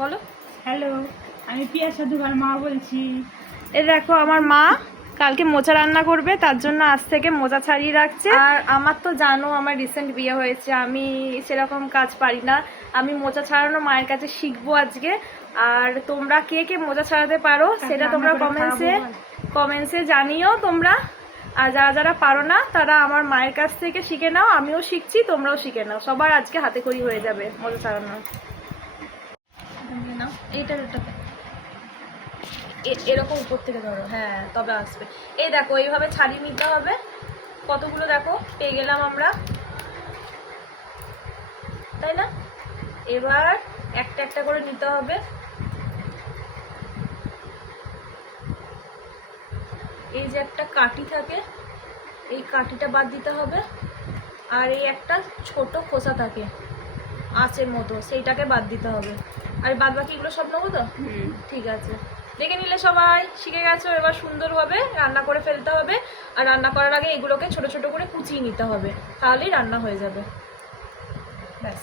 বলো। হ্যালো আমি পিয়া সাধুবার মা বলছি। এ দেখো আমার মা কালকে মোচা রান্না করবে তার জন্য আজ থেকে মোচা ছাড়িয়ে রাখছে। আর আমার তো জানো আমার রিসেন্ট বিয়ে হয়েছে আমি সেরকম কাজ পারি না। আমি মোচা ছাড়ানো মায়ের কাছে শিখব আজকে। আর তোমরা কে কে মোচা ছাড়াতে পারো সেটা তোমরা করে কমেন্টসে কমেন্টসে জানিও তোমরা। আর যারা যারা পারো না তারা আমার মায়ের কাছ থেকে শিখে নাও আমিও শিখছি তোমরাও শিখে নাও। সবার আজকে হাতে খড়ি হয়ে যাবে মোচা ছাড়ানো। এইটার ওটাতে এ- এরকম উপর থেকে ধরো হ্যাঁ তবে আসবে। এই দেখো, এইভাবে ছাড়িয়ে নিতে হবে। কতগুলো দেখো, পেয়ে গেলাম আমরা। তাই না? এবার একটা একটা করে নিতে হবে। এই যে একটা কাঠি থাকে, এই কাঠিটা বাদ দিতে হবে। আর এই একটা ছোট খোসা থাকে। আঁচের মতো সেইটাকে বাদ দিতে হবে। আর বাদ বাকিগুলো সব নেব তো? ঠিক আছে। দেখে নিলে সবাই শিখে গেছো এবার সুন্দরভাবে রান্না করে ফেলতে হবে। আর রান্না করার আগে এগুলোকে ছোট ছোট করে কুচিয়ে নিতে হবে তাহলেই রান্না হয়ে যাবে। ব্যাস।